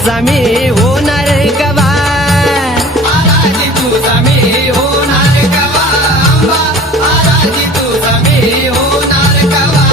तुझा मी होणार कवा, आराधी तुझा मी होणार कवा, आंबा आराधी तुझा मी होणार कवा.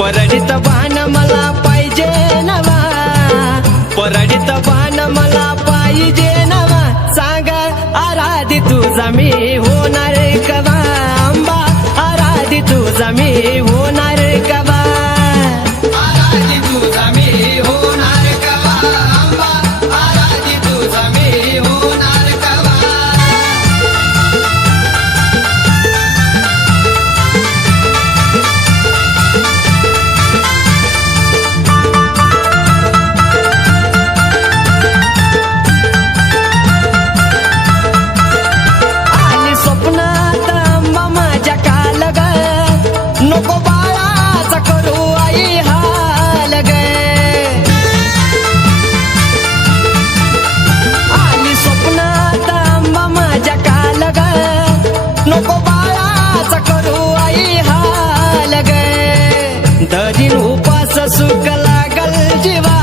परडित बाण मला पाहिजे नवा, परडित बाण मला पाहिजे नवा, सांग आराधी तुझा मी होणार कवा, आंबा आराधी तुझा मी होणार कवा, आराधी तुझा मी होणार कवा, आंबा आराधी तुझा मी होणार कवा. नको बाळाचा करू आई हाल ग, आली स्वप्नात आंबा माझ्या काल ग, नको बाळाचा करू आई हाल ग. धरीन उपास सुख लागल जीवा,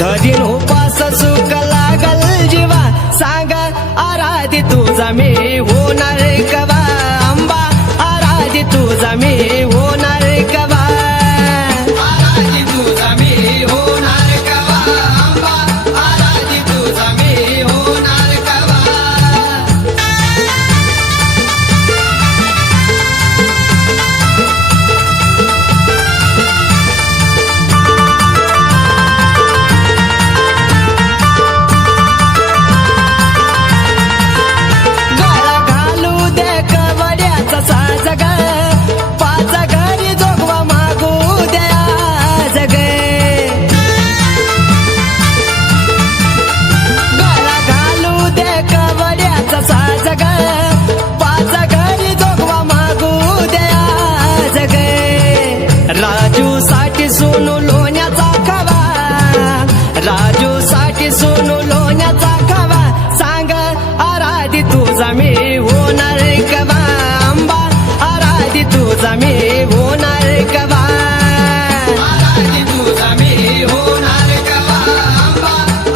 धरीन उपास सुख लागल जीवा, सांग आराधी तुझा मी होणार कवा, आंबा आराधी तुझा मी होणार कवा, आराधी तुझा मी होणार कवा, आंबा आराधी तुझा मी होणार कवा. गळा घालू दे कवड्याचा साज ग, पाच घरी जोगवा मागू द्या जग, गळा घालू दे कवड्याचा साज ग, पाच घरी जोगवा मागू द्या जग. राजू साठी सोनू लोण्याचा खवा, राजू साठी सोनू लोण्याचा खवा, सांग आराधी तुझा मी होणार कवा, आंबा आराधी तुझा मी होणार कवा, आराधी तुझा मी होणार कवा, आंबा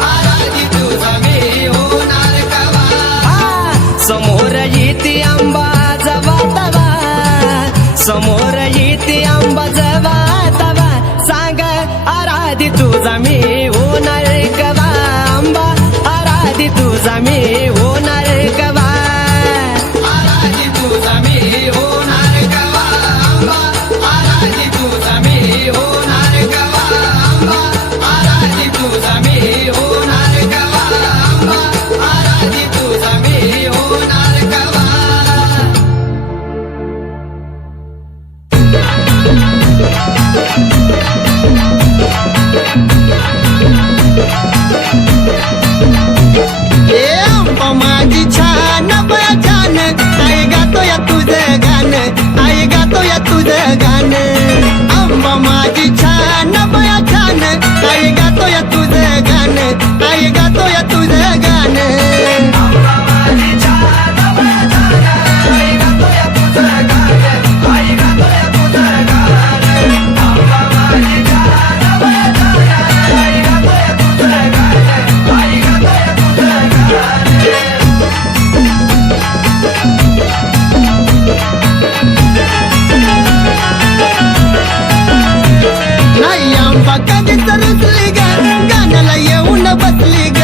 आराधी तुझा मी होणार कवा. समोर येते आंबा जवा तवा, समोर येते आंबा जवा तवा, सांग आराधी तुझा मी होणार कवा, आंबा आराधी तुझा मी होणार कवा, आराधी तुझा मी होणार कवा, आंबा आराधी तुझा मी होणार कवा, आंबा आराधी तुझा मी होणार कवा, आंबा आराधी तुझा मी होणार कवा. ए आंबा माझी छान बया छान, आई गातो या तुझं गाणं, आई गातो या तुझं गाणं, आंबा माझी छान बया छान, आई गातो या तुझं गाणं, आई गातो या तुझं गाणं. आंबा माझी छान बया छान, आई गातो या तुझं गाणं, आई गातो या तुझं गाणं, आंबा माझी छान बया छान, आई गातो या तुझं गाणं, आई गातो या तुझं नाही आंबा कधीच रुसली ग, गाण्याला येऊन बसली ग,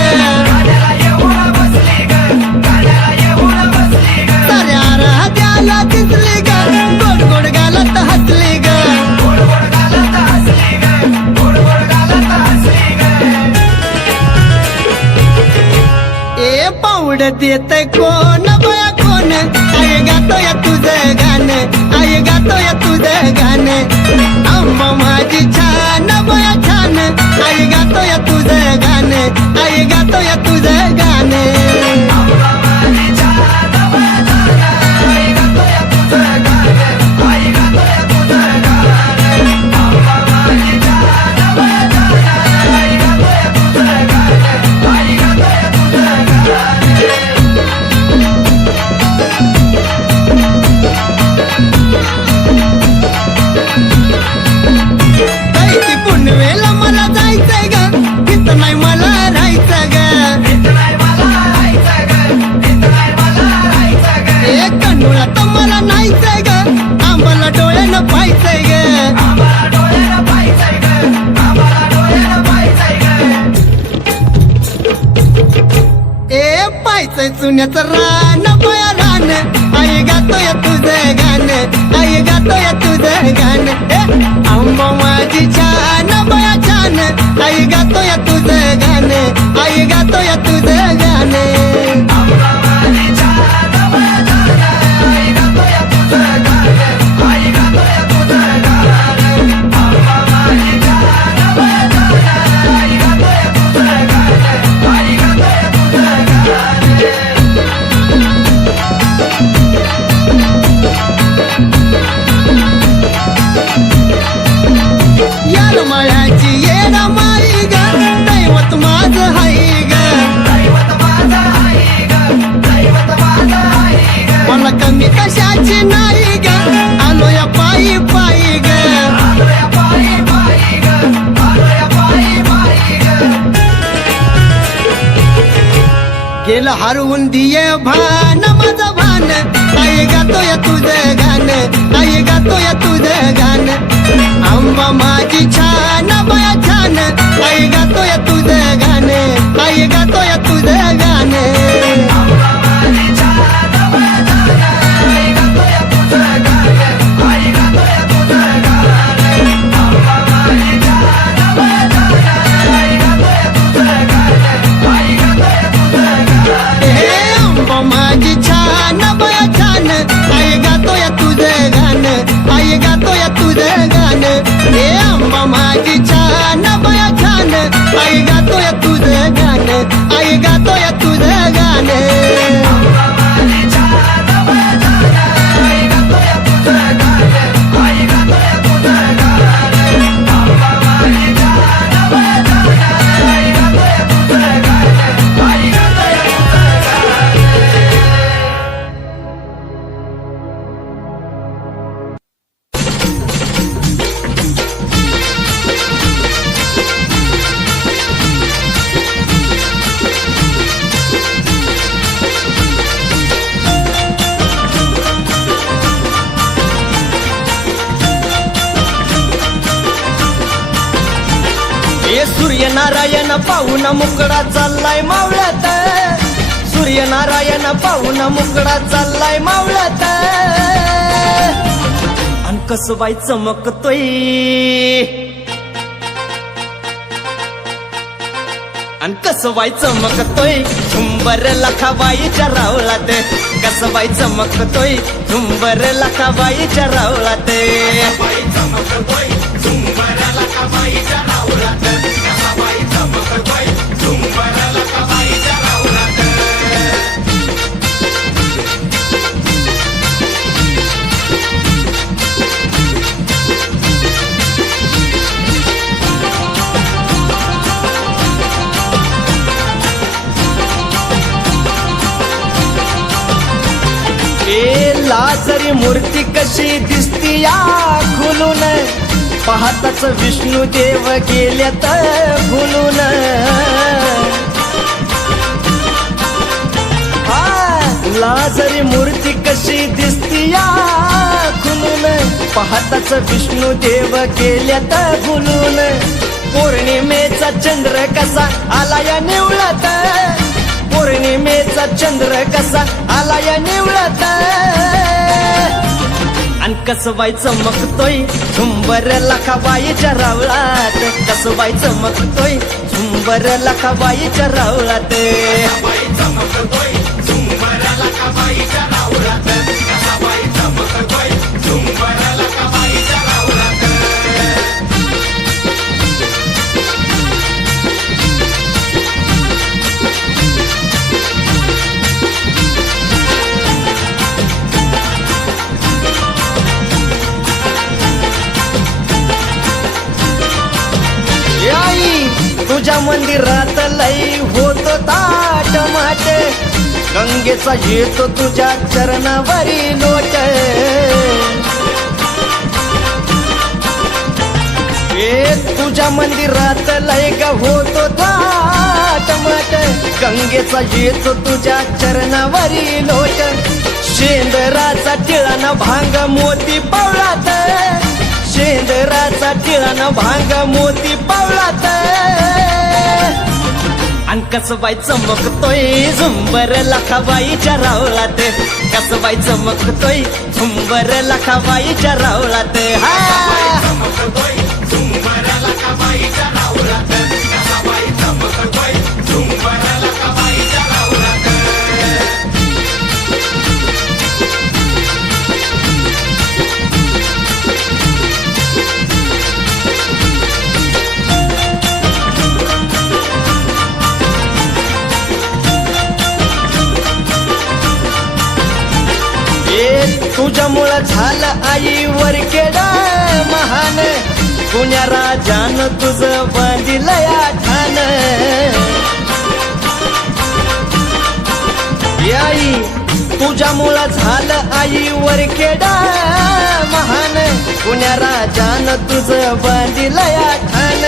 साऱ्या राहत्याला दिसली ग, गोड गोड गालात हसली ग, ए पावड देत कोण बया कोण, आई गातो या तुझं गाणं, आई गातो आम्हाला नाहीचंय ग, आम्हाला डोळ्यानं पाहायचंय ग. आम्हाला डोळ्यानं पाहायचंय ग, आम्हाला डोळ्यानं पाहायचंय ग. ए पाहायचंय चुन्याचं रान बया रान, आई गातोय तुझं गाणं, आई गातोय तुझं गाणं. आंबा माझी छान बया छान, आई गातोय तुझं गाणं, आई गातोय तुझं गाणं. आंबा माझी छान बया छान, आई गातोय तुझं गाणं, आई गातोय तुझं गाणं. आंबा माझी छान बया छान, आई गातोय तुझं गाणं, आई गातोय तुझं गाणं. यार मायाची येणा माई ग, दैवत माझं हाय ग. दैवत माझं आहे ग, दैवत माझं आहे ग. मला कमी कशाची नाही ग, आलोय पायी पायी ग. आलोय पायी पायी ग, आलोय पायी पायी ग. गेलं हरवून दिये भान माझं भान, आई गातोय तुझं गाणं, आई गातोय तुझं गाणं. आंबा माझी छान बया छान, आई गातोय तुझं गाणं, आई गातोय तुझं गाणं. आंबा माझी छान बया छान, आई गातोय तुझं गाणं, आई गातोय तुझं गाणं. आंबा माझी छान बया छान, आई गातोय तुझं गाणं, आई गातोय तुझं गाणं. हे आंबा माझी छान बया छान, आई गातोय तुझं गाणं, आई गातोय तुझं गाणं. हे आंबा माझी छान बया छान, आई गातोय तुझं गाणं, आई गातोय तुझं गाणं. आंबा माझी छान बया छान, आई गातोय तुझं गाणं, आई गातोय तुझं गाणं. आंबा माझी छान बया छान, आई गातोय तुझं गाणं, आई गातोय तुझं गाणं. हे सूर्यनारायण पाहून मुकडा चाललाय मावळ्यात, सूर्यनारायण पाहून मुकडा चाललाय मावळ्यात. अन कसबाई चमकतोय, अन कसबाई चमकतोय, झुंबर लखाबाईच्या रावळात. कसबाई चमकतोय, झुंबर लखाबाईच्या रावळात. बाई चमकतोय, झुंबराला का बाईच्या रावळात. कसा बाई चमकतोय, झुंबराला का बाईच्या रावळात. ए लाजरी मूर्ती कशी दिसती या खुलून, पाहताच विष्णू देव गेल्यात भुलून. लाजरी मूर्ती कशी दिसती या खुलून, पाहताच विष्णू देव गेल्यात भुलून. पौर्णिमेचा चंद्र कसा आला या निवळत, पौर्णिमेचा चंद्र कसा आला या निवळत. अन कसबाई चमकतोय, झुंबर लखाबाईच्या रावळात. कसबाई चमकतोय, झुंबर लखाबाईच्या रावळात. बाई चमकतोय, झुंबराला का बाईच्या रावळात. कसा बाई चमकतोय, झुंबराला का बाईच्या रावळात. ए आई तुझ्या मंदिरात लई होत ताट माट, गंगेचा येतो तुझ्या चरणावरी लोट. ए तुझ्या मंदिरात लय ग होतो थाट माट, गंगेचा येतो तुझ्या चरणावरी लोट. शेंदराचा टिळानं भांग मोती पावलात, शेंदराचा टिळानं भांग मोती पावलात. अन कसबाई चमकतोय झुंबर लखाबाईच्या रावलात, कसबाई चमकतोय झुंबर लखाबाईच्या रावलात. हा चमकतोय झुंबर लखाबाईच्या रावलात, कसाबाई चमकतोय झुंबर लखाबाईच्या रावलात. तुझ्यामुळं झालं आईवर केडा महान, पुण्या राजानं तुझं बांधिलंय ठाण. आई तुझ्यामुळं झालं आईवर केडा महान, पुण्या राजानं तुझं बांधिलंय ठाण.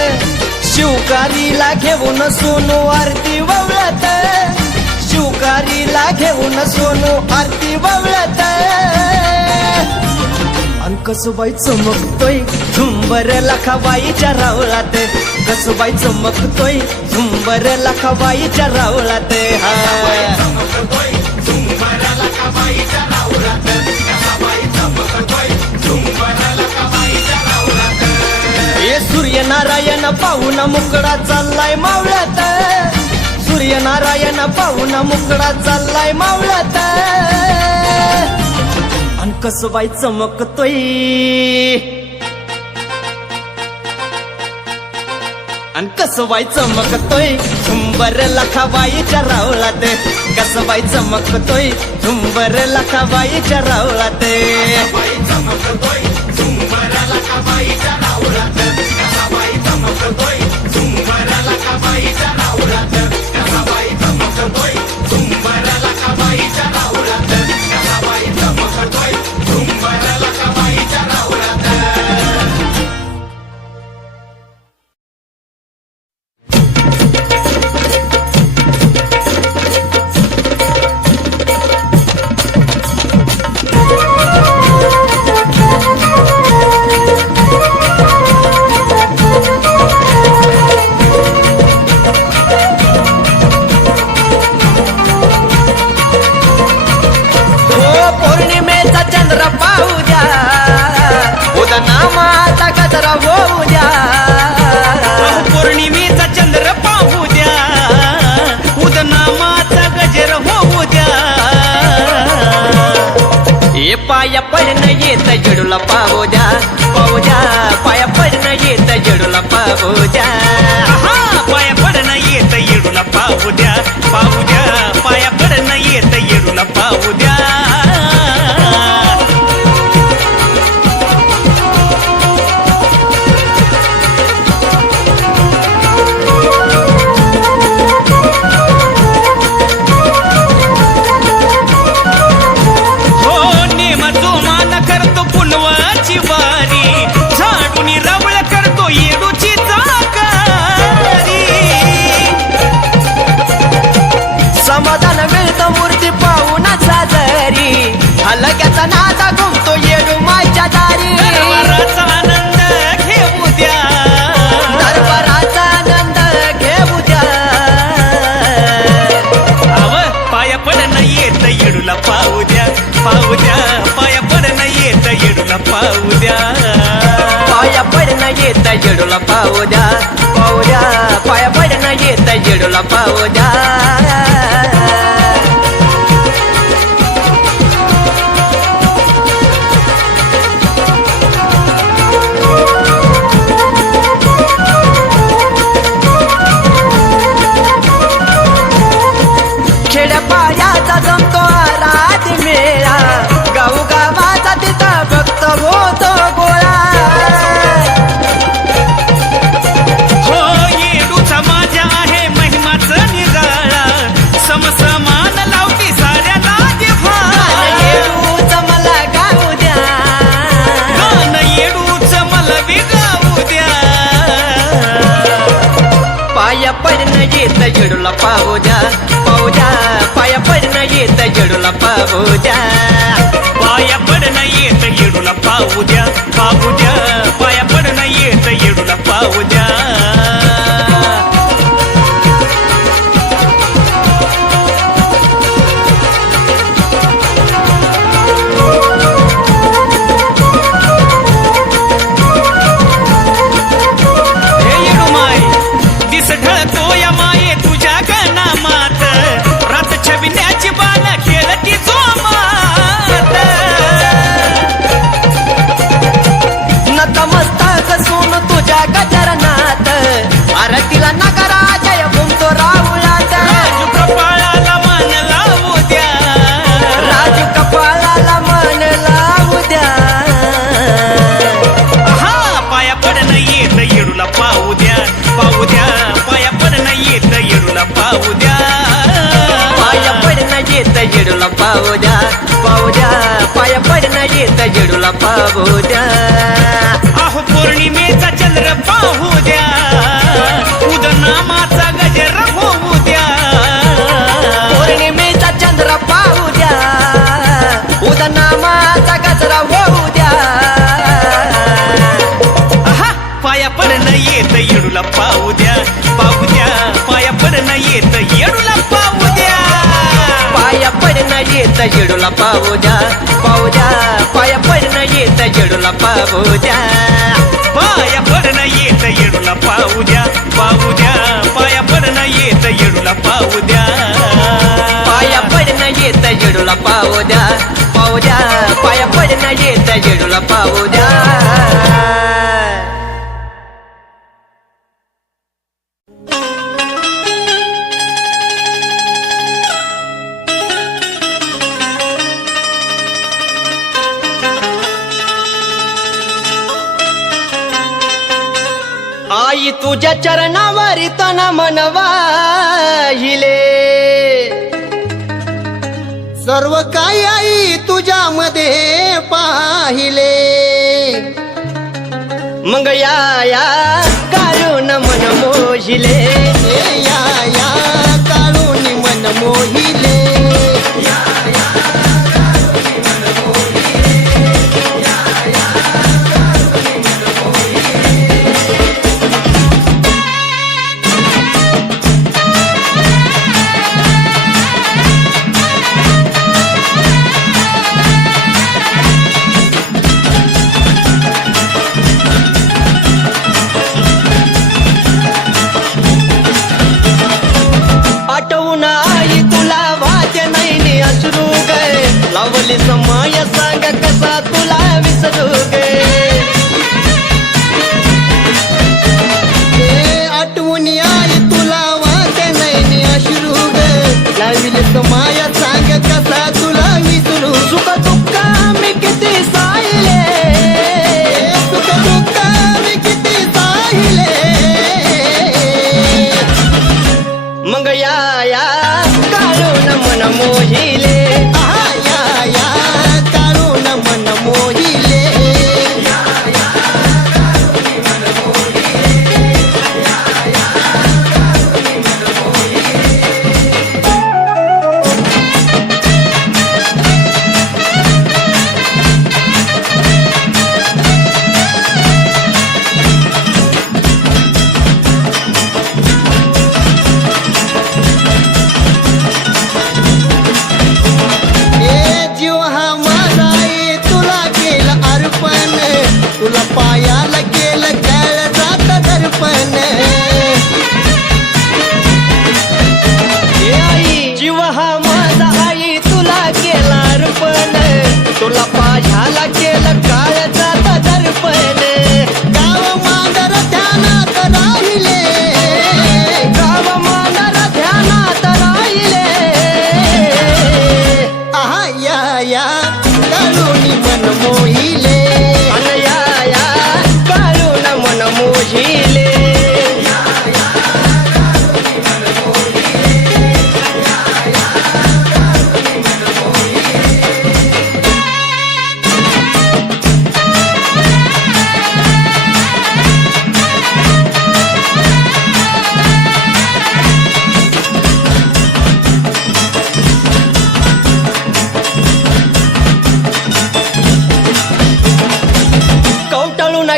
शिवकारीला घेऊन सोनू आरती ववळत, शिवकारीला घेऊन सोनू आरती ववळत. अन कसबाई चमकतोय झुंबर लखाबाईच्या रावलात, कसबाई चमकतोय झुंबर लखाबाईच्या रावलात. हा चमकतोय झुंबर लखाबाईच्या रावलात, कसाबाई चमकतोय झुंबर लखाबाईच्या रावलात. हे सूर्यनारायण पाहून मुकडा चाललाय मावळ्यात, सूर्यनारायण पाहून मुकडा चाललाय मावळ्यात. अन कसबाई चमकतोय, अन कसबाई चमकतोय झुंबर लखाबाईच्या रावलात, कसबाई चमकतोय झुंबर लखाबाईच्या रावलात. कसाबाई चमकतोय झुंबर लखाबाईच्या रावलात, कसाबाई चमकतोय झुंबर लखाबाईच्या रावलात, कसाबाई चमकतोय झुंबर लखाबाईच्या रावलात, कसाबाई चमकतोय झुंबर लखाबाईच्या रावलात. पौर्णिमेचा चंद्र पाहू द्या, उद्या नामाचा गजरा होऊ द्या. पौर्णिमेचा चंद्र पाहू द्या, उद्या नामाचा गजर होऊ द्या. हे पाया पडणं येत जडूला पाहू द्या, पाहू द्या. पाया पडणं येत जडूला पाहू द्या. हा पाया पडणं येत येडूला पाहू द्या, पाहू द्या. पाया पडणं येत येडूला पाहू द्या. समाधान मिळतं मूर्ती पाहून साजरी, हलक्याचा नादा घुमतो येडू मायच्या दारी. दरबाराचा आनंद घेऊ द्या, दरबाराचा आनंद घेऊ द्या. अव पाया पडणं येत येडूला पाहू द्या, पाहू द्या. पाया पडणं येत येडूला पाहू द्या. पाया पडणं येत येडूला पाहू द्या, पाहू द्या. पाया पडणं येत येडूला पाहू द्या. खेड्यापाड्याचा जमतो रात मेळा, गाऊ गावाचा तिथं भक्त होतो गोळा. हो येडूचा माझ्या आहे महिमाचं निराळा, समसमान लावती साऱ्याला जिव्हाळा. येडूचं मला गाऊ द्या, गाण येडूचं मला बी गाऊ द्या. पाया पडणं येत येडूला पाहू द्या, पाहू द्या. पाया पडणं येत येडूला पाहू द्या. येडूला पाहू द्या पाहू द्या पाया पडणं येत येडूला पाहू द्या हे येडू माय दिस ढळतो या माये तुझ्या गणामात रात छबिन्याची बाण खेळती जोमात नतमस्तक सोन तुझ्या गजरनाथ आरतीला नगरा जय घुमतो राहुलात राजू कपाळाला मान लावू द्या राजू कपाळाला मन लावू द्या हा पाया पडणं येत येडूला पाहू द्या पाहू द्या पाया पडणं येत येडूला पाहू द्या पाया पडणं येत जेडूला पाहू द्या पाहू द्या पाया पडणं येत जेडूला पाहू द्या अहो पौर्णिमेचा चंद्र पाहू द्या उदनामाचा गजर होऊ द्या पौर्णिमेचा चंद्र पाहू द्या उदनामाचा गजरा होऊ द्या आहा पाया पडणं येत येडूला पाहू द्या पाहू द्या पाया पडणं येत येडूला पाहू द्या पाया पडणं येत जेडूला पाहू द्या पाहू द्या पाया पडणं येत जेडूला पाहू द्या पाया पडणं येत येडूला पाहू द्या पाहू द्या पाया पडणं येत येडूला पाहू द्या पाया पडणं येत जेडूला पाहू द्या पाहू द्या पाया पडणं येत जेडूला पाहू द्या आई तुझ्या चरणावरी तन मनवाहिले सर्व काही आई तुझ्यामध्ये पाहिले मग या काढून मन मोहिले या काळून मन मोहिले आठवून आई तुला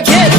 घेत